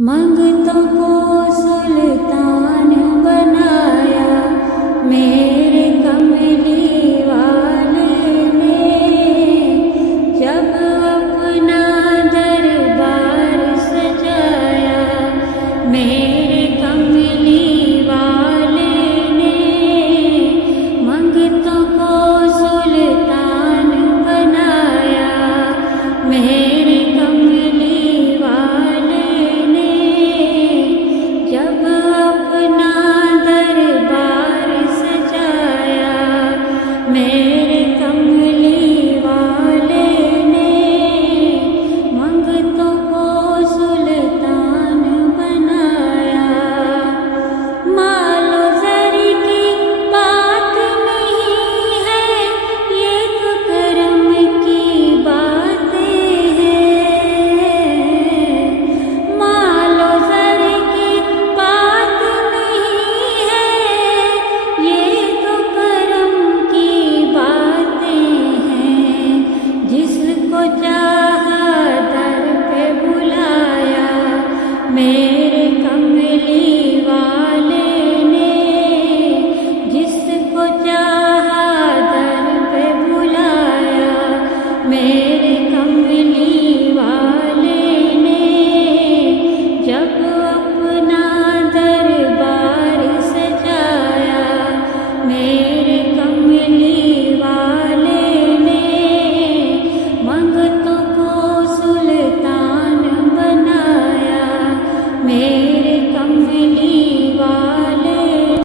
मंगतों को सुल्तान बनाया मेरे कमली वाले ने। जब अपना दरबार सजाया मेरे कमली वाले ने। मंगतों को सुल्तान बनाया मेरे कमली वाले ने। जब अपना दरबार सजाया मेरे कमली वाले ने। मंगतों को सुल्तान बनाया। मालो ज़र की बात नहीं है, ये तो करम की बातें हैं। मालो ज़र की बात नहीं है, ये तो करम की बातें हैं। जिसको